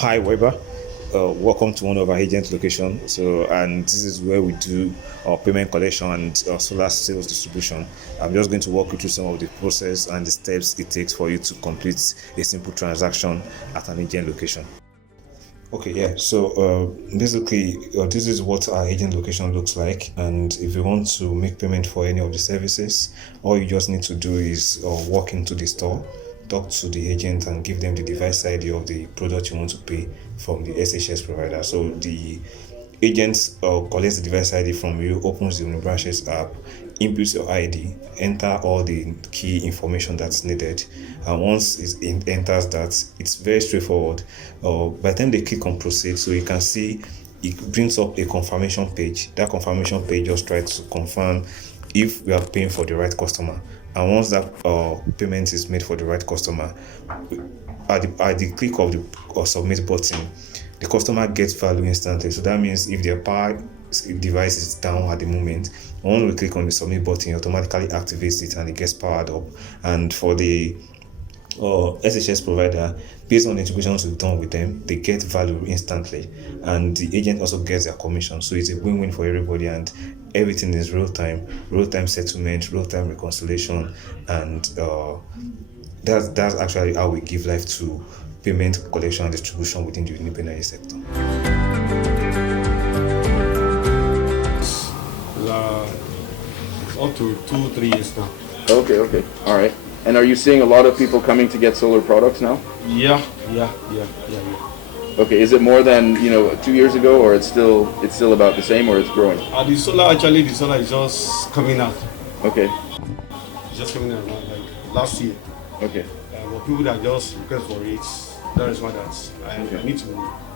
Hi Weber, welcome to one of our agent locations. And this is where we do our payment collection and solar sales distribution. I'm just going to walk you through some of the process and the steps it takes for you to complete a simple transaction at an agent location. Okay, yeah. So basically, this is what our agent location looks like. And if you want to make payment for any of the services, all you just need to do is walk into the store, talk to the agent, and give them the device ID of the product you want to pay from the SHS provider. So the agent collects the device ID from you, opens the Infibranches app, inputs your ID, enter all the key information that's needed, and once it enters that, it's very straightforward. By the time they click on proceed, so you can see it brings up a confirmation page. That confirmation page just tries to confirm if we are paying for the right customer, and once that payment is made for the right customer, at the click of the submit button, the customer gets value instantly. So that means if their power device is down at the moment, once we click on the submit button, it automatically activates it and it gets powered up. And for the SHS provider, based on the integrations we've done with them, they get value instantly, and the agent also gets their commission. So it's a win-win for everybody, and everything is real-time settlement, real-time reconciliation, and that's actually how we give life to payment collection and distribution within the unique energy sector. Up to 2-3 years now. Okay, all right. And are you seeing a lot of people coming to get solar products now? Yeah. Okay, is it more than 2 years ago, or it's still about the same, or it's growing? The solar is just coming out. Okay. It's just coming out like last year. Okay. But people that just request for it, that is why I need to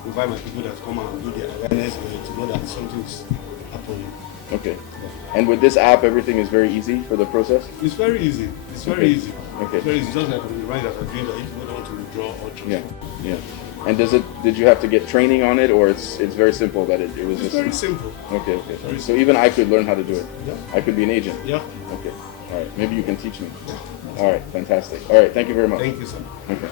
invite my people that come and do their awareness to know that something is happening. Okay. Yeah. And with this app, everything is very easy for the process? It's very easy. Okay. Easy. Okay. It's very easy. Just like the right that I'm doing that if you don't want to withdraw or transfer. Yeah. And did you have to get training on it, or it's very simple that it was It's just... very simple. Okay. Very So even I could learn how to do it? Yeah. I could be an agent? Yeah. Okay. All right. Maybe you can teach me. All right. Fantastic. All right. Thank you very much. Thank you, sir. Okay.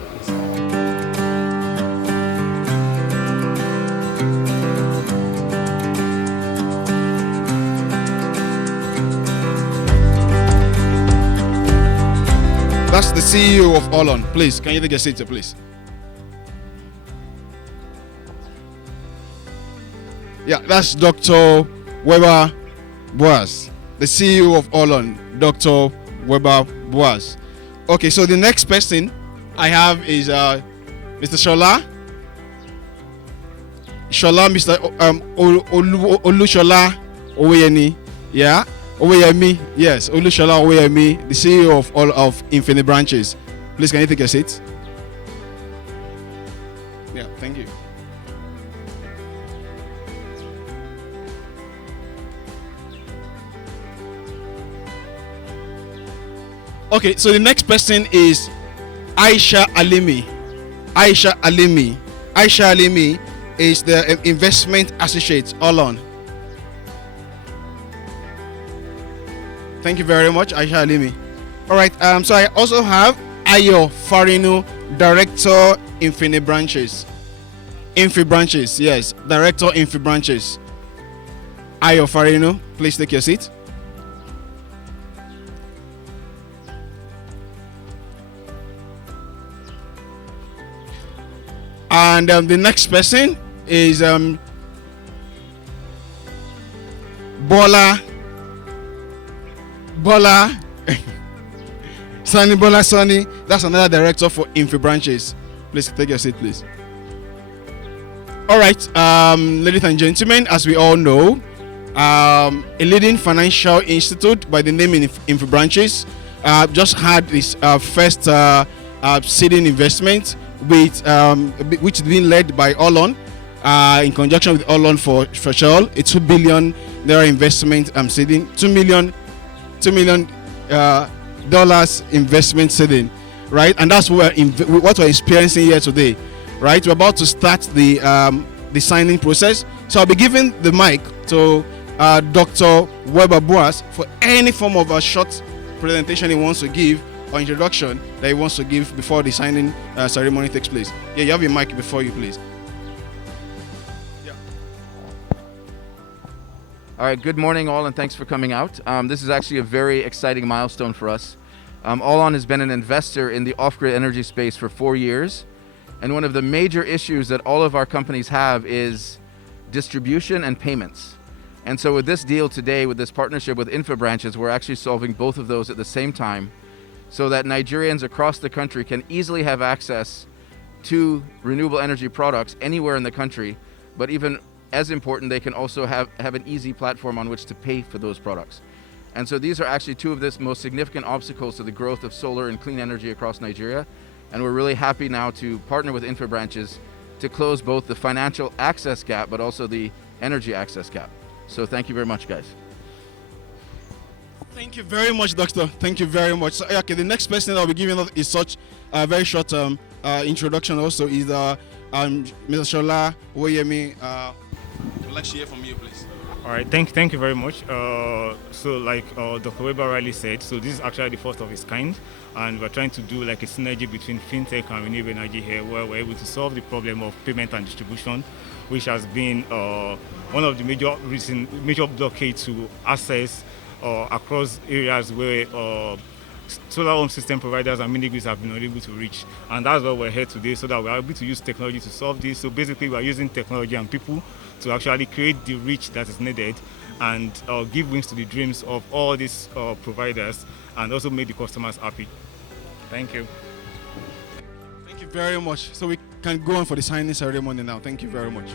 That's the CEO of Allon. Please, can you take a seat, please? Yeah, that's Dr. Weber Boaz, the CEO of Allon, Dr. Weber Boaz. Okay, so the next person I have is Mr. Shola. Mr. Olushola Oweyemi. Yeah. Oweyemi, yes, Olushola Oweyemi, the CEO of Infibranches. Please, can you take a seat? Yeah, thank you. Okay, so the next person is Aisha Alimi. Aisha Alimi is the investment associate, Allon. Thank you very much, Aisha Alimi. All right, so I also have Ayo Farinu, Director Infibranches. Infibranches, yes, Director Infibranches. Ayo Farinu, please take your seat. And the next person is Bola Sunny. That's another director for Infibranches. Please take your seat, please. All right, ladies and gentlemen, as we all know, a leading financial institute by the name of Infibranches just had this first seeding investment which is being led by Allon in conjunction with Allon for Shell, a $2 billion investment seeding, $2 million dollars investment seeding, right? And that's what we're experiencing here today, right? We're about to start the signing process. So I'll be giving the mic to Dr. Weber Boaz for any form of a short presentation he wants to give or introduction that he wants to give before the signing ceremony takes place. Yeah, you have your mic before you, please. All right, good morning all, and thanks for coming out. This is actually a very exciting milestone for us. Allon has been an investor in the off-grid energy space for 4 years, and one of the major issues that all of our companies have is distribution and payments. And so with this deal today, with this partnership with Infibranches, we're actually solving both of those at the same time, so that Nigerians across the country can easily have access to renewable energy products anywhere in the country, but even as important, they can also have an easy platform on which to pay for those products. And so these are actually two of the most significant obstacles to the growth of solar and clean energy across Nigeria. And we're really happy now to partner with Infibranches to close both the financial access gap, but also the energy access gap. So thank you very much, guys. Thank you very much, Doctor. Thank you very much. So, okay, the next person I'll be giving us is such a very short introduction. Also, is Mr. Shola Woyemi. I'd like to hear from you, please. All right, thank you very much. So like Dr. Weber rightly said, so this is actually the first of its kind, and we're trying to do like a synergy between fintech and renewable energy here, where we're able to solve the problem of payment and distribution, which has been one of the major blockades to access across areas where solar home system providers and mini grids have been unable to reach. And that's why we're here today, so that we're able to use technology to solve this. So basically we're using technology and people to actually create the reach that is needed and give wings to the dreams of all these providers, and also make the customers happy. Thank you. Thank you very much. So we can go on for the signing ceremony now. Thank you very much.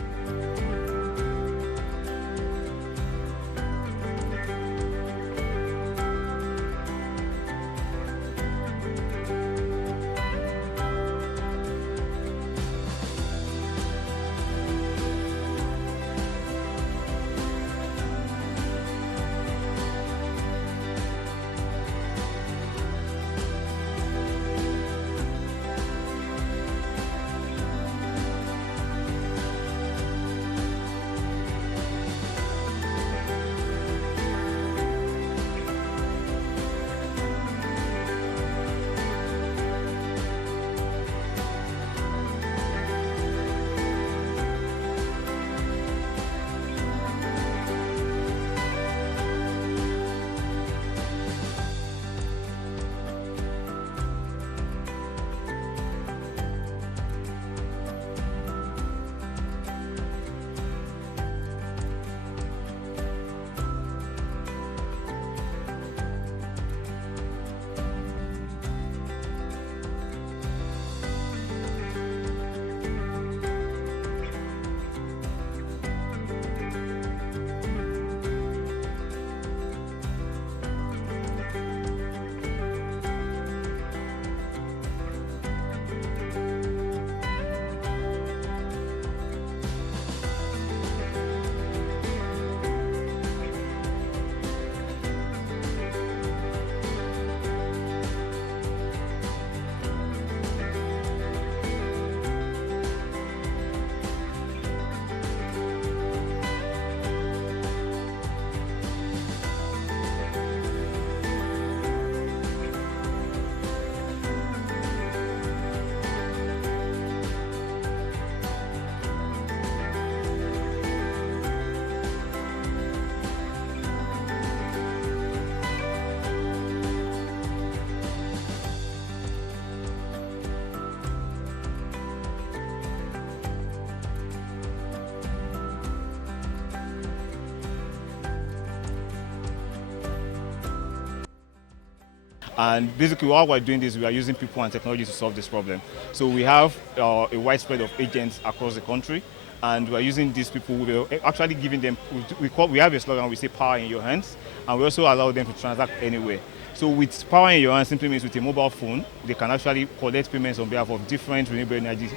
And basically, while we're doing this, we are using people and technology to solve this problem. So we have a widespread of agents across the country, and we're using these people. We're actually giving them, we have a slogan, we say power in your hands, and we also allow them to transact anywhere. So with power in your hands simply means with a mobile phone, they can actually collect payments on behalf of different renewable energy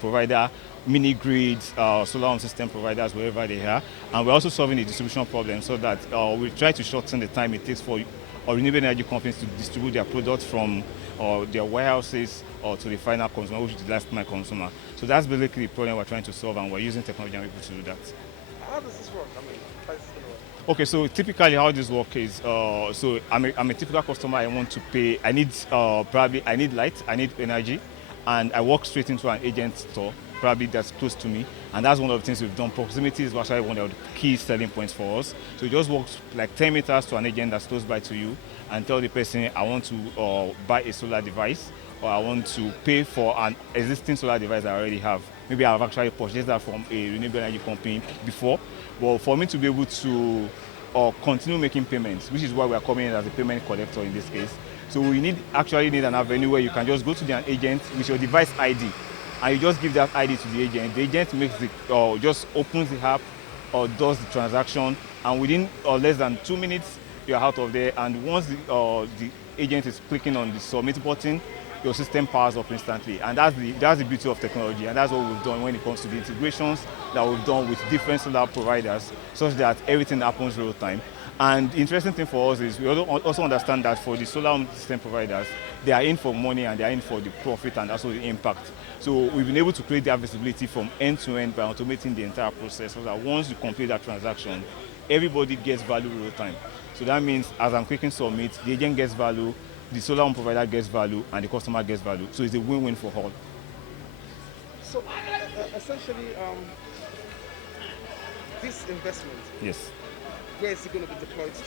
provider, mini grids, solar home system providers, wherever they are. And we're also solving the distribution problem, so that we try to shorten the time it takes for renewable energy companies to distribute their products from their warehouses to the final consumer, which is the last mile consumer. So that's basically the problem we're trying to solve, and we're using technology and people to do that. How does this work? I mean, how is this going to work? Okay, so typically how this works is, so I'm a typical customer. I want to pay. I need light, I need energy, and I walk straight into an agent store. probably that's close to me, and that's one of the things we've done. Proximity is actually one of the key selling points for us. So you just walk like 10 meters to an agent that's close by to you and tell the person, I want to buy a solar device, or I want to pay for an existing solar device I already have. Maybe I've actually purchased that from a renewable energy company before, but for me to be able to continue making payments, which is why we are coming in as a payment collector in this case. So we actually need an avenue where you can just go to the agent with your device ID, and you just give that ID to the agent. The agent makes just opens the app or does the transaction, and within less than 2 minutes, you're out of there. And once the agent is clicking on the submit button, your system powers up instantly. And that's the beauty of technology, and that's what we've done when it comes to the integrations that we've done with different solar providers, such that everything happens real time. And the interesting thing for us is we also understand that for the solar system providers, they are in for money and they are in for the profit and also the impact. So we've been able to create that visibility from end to end by automating the entire process, so that once you complete that transaction, everybody gets value real time. So that means as I'm clicking submit, the agent gets value, the solar provider gets value, and the customer gets value. So it's a win-win for all. So essentially, this investment, Yes. where is it going to be deployed to?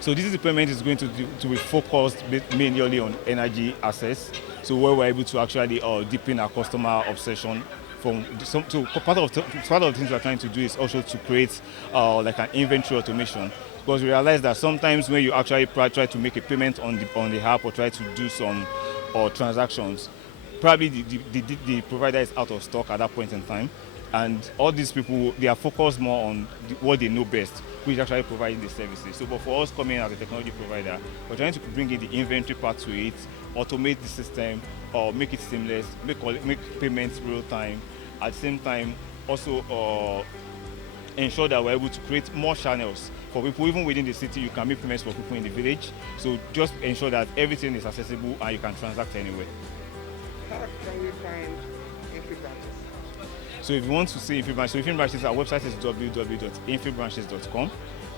So this deployment is going to be focused mainly on energy access. So where we're able to actually deepen our customer obsession. Part of the things we're trying to do is also to create like an inventory automation, because we realize that sometimes when you actually try to make a payment on the app or try to do some transactions, probably the provider is out of stock at that point in time, and all these people, they are focused more on what they know best, which is actually providing the services. So, but for us coming as a technology provider, we're trying to bring in the inventory part to it, automate the system, or make it seamless, make payments real time. At the same time, also ensure that we're able to create more channels for people even within the city. You can make payments for people in the village. So just ensure that everything is accessible and you can transact anywhere. How can we find Infibranches? So if you want to see Infibranches, Infibranches, our website is www.infibranches.com.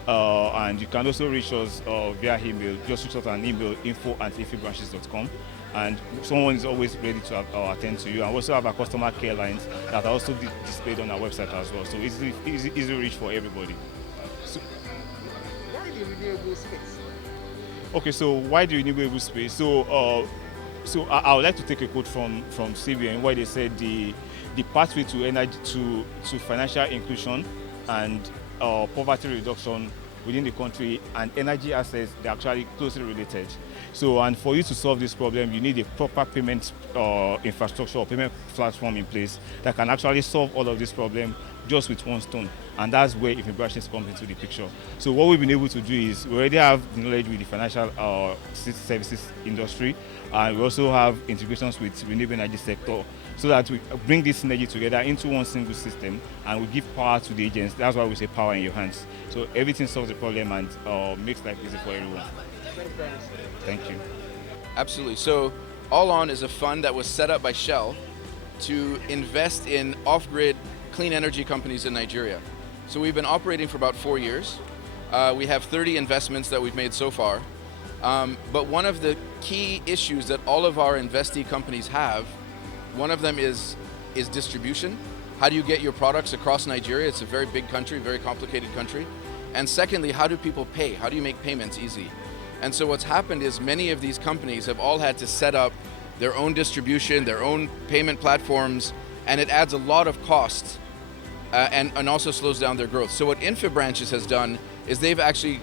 And you can also reach us via email. Just reach out an email, info@infibranches.com. And someone is always ready to attend to you. And we also have our customer care lines that are also displayed on our website as well. So easy reach for everybody. So, Why the renewable space? okay, so why the renewable space? So I would like to take a quote from CBN, where they said the pathway to energy to financial inclusion and poverty reduction within the country and energy access, they're actually closely related. So, and for you to solve this problem, you need a proper payment infrastructure or payment platform in place that can actually solve all of this problem just with one stone. And that's where Infibranches comes into the picture. So what we've been able to do is we already have the knowledge with the financial services industry, and we also have integrations with renewable energy sector, so that we bring this synergy together into one single system and we give power to the agents. That's why we say power in your hands. So everything solves the problem and makes life easy for everyone. Thank you. Absolutely. So All On is a fund that was set up by Shell to invest in off-grid clean energy companies in Nigeria. So we've been operating for about 4 years. We have 30 investments that we've made so far. But one of the key issues that all of our investee companies have, one of them is distribution. How do you get your products across Nigeria? It's a very big country, very complicated country. And secondly, how do people pay? How do you make payments easy? And so what's happened is many of these companies have all had to set up their own distribution, their own payment platforms, and it adds a lot of costs and also slows down their growth. So what Infibranches has done is they've actually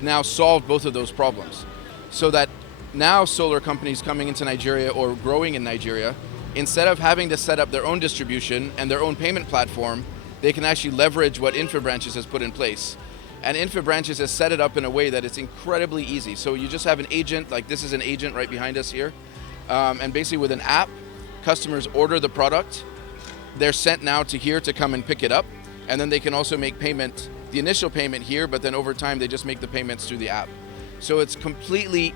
now solved both of those problems. So that now solar companies coming into Nigeria or growing in Nigeria, instead of having to set up their own distribution and their own payment platform, they can actually leverage what Infibranches has put in place. And Infibranches has set it up in a way that it's incredibly easy. So you just have an agent, like this is an agent right behind us here. And basically with an app, customers order the product. They're sent now to here to come and pick it up. And then they can also make payment, the initial payment here, but then over time they just make the payments through the app. So it's completely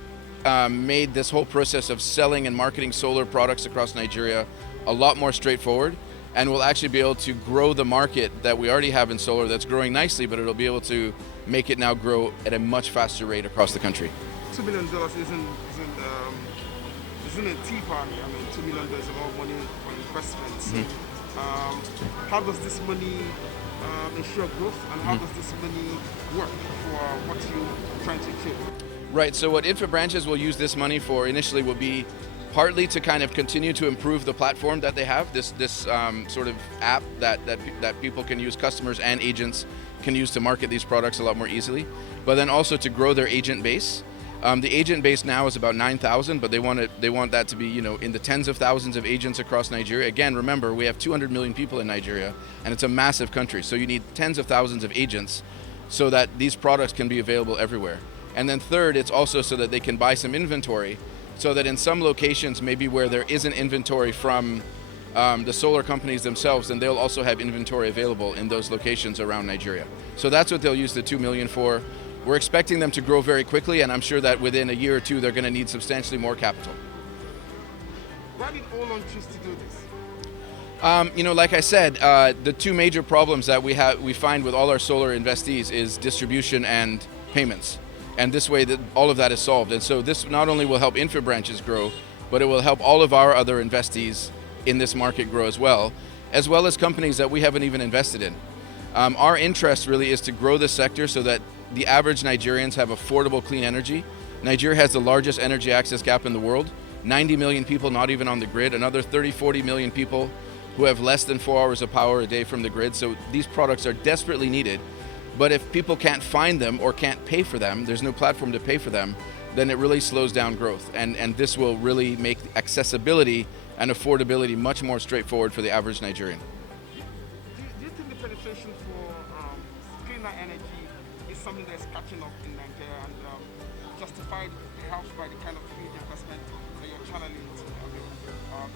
made this whole process of selling and marketing solar products across Nigeria a lot more straightforward, and we'll actually be able to grow the market that we already have in solar that's growing nicely, but it'll be able to make it now grow at a much faster rate across the country. $2 billion isn't isn't a T fund. I mean, $2 million is a lot of money for investment. So, how does this money ensure growth, and how does this money work for what you're trying to achieve? Right, so what Infibranches will use this money for initially will be partly to kind of continue to improve the platform that they have, this sort of app that people can use, customers and agents can use to market these products a lot more easily, but then also to grow their agent base. The agent base now is about 9,000, but they want that to be, you know, in the tens of thousands of agents across Nigeria. Again, remember, we have 200 million people in Nigeria, and it's a massive country, so you need tens of thousands of agents so that these products can be available everywhere. And then third, it's also so that they can buy some inventory, so that in some locations, maybe where there isn't inventory from the solar companies themselves, then they'll also have inventory available in those locations around Nigeria. So that's what they'll use the 2 million for. We're expecting them to grow very quickly, and I'm sure that within a year or two, they're going to need substantially more capital. Why did Olon choose to do this? You know, like I said, the two major problems that we find with all our solar investees is distribution and payments. And this way, all of that is solved. And so this not only will help Infibranches grow, but it will help all of our other investees in this market grow as well as companies that we haven't even invested in. Our interest really is to grow this sector so that the average Nigerians have affordable clean energy. Nigeria has the largest energy access gap in the world. 90 million people not even on the grid, another 40 million people who have less than 4 hours of power a day from the grid. So these products are desperately needed. But if people can't find them or can't pay for them, there's no platform to pay for them, then it really slows down growth. And this will really make accessibility and affordability much more straightforward for the average Nigerian. Do you think the penetration for cleaner energy is something that's catching up in Nigeria and justified perhaps by the kind of huge investment that you're channeling into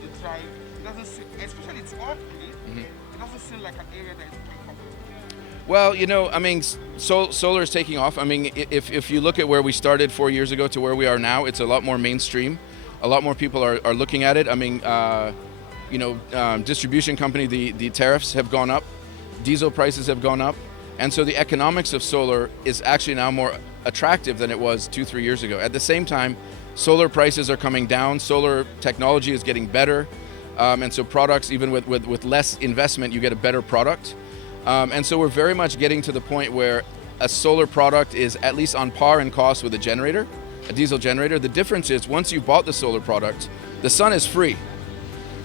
the drive? It doesn't seem, especially it's off grid, it doesn't seem like an area that is pretty popular. Well, you know, I mean, solar is taking off. I mean, if you look at where we started 4 years ago to where we are now, it's a lot more mainstream. A lot more people are looking at it. I mean, you know, distribution company, the tariffs have gone up, diesel prices have gone up, and so the economics of solar is actually now more attractive than it was 2-3 years ago. At the same time, solar prices are coming down, solar technology is getting better, and so products, even with less investment, you get a better product. And so we're very much getting to the point where a solar product is at least on par in cost with a generator, a diesel generator. The difference is once you bought the solar product, the sun is free.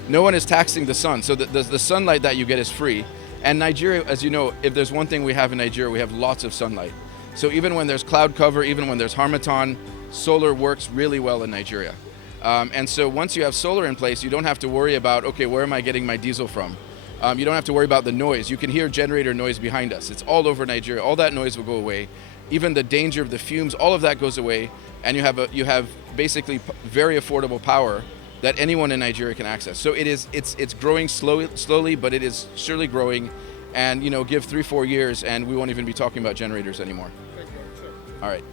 No one is taxing the sun, so the sunlight that you get is free. And Nigeria, as you know, if there's one thing we have in Nigeria, we have lots of sunlight. So even when there's cloud cover, even when there's harmattan, solar works really well in Nigeria. And so once you have solar in place, you don't have to worry about, okay, where am I getting my diesel from? You don't have to worry about the noise. You can hear generator noise behind us. It's all over Nigeria. All that noise will go away. Even the danger of the fumes, all of that goes away, and you have basically very affordable power that anyone in Nigeria can access. So it's growing slowly, but it is surely growing. And you know, give 3-4 years, and we won't even be talking about generators anymore. Thank you, sir. All right.